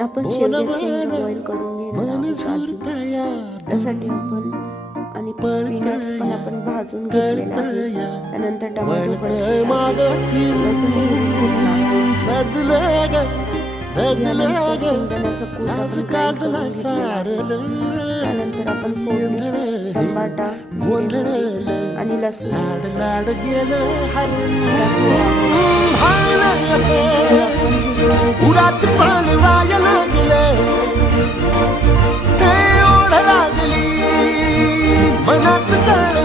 आपण शेंग बॉईल करून घेणार आहोत आधी. त्यासाठी आपण आणि पीनट्स पण आपण भाजून घेतलेले आहे. त्यानंतर टोमॅटो पण लसूण सोलून घेतला. यानंतर शेंगदाण्याचा कूट आपण ग्राइंड करून घेतलेला आहे. त्यानंतर आपण फोडणी टमाटा, आणि लसूण उरात पण जायला गेले ते ओढ लागली मनात चढ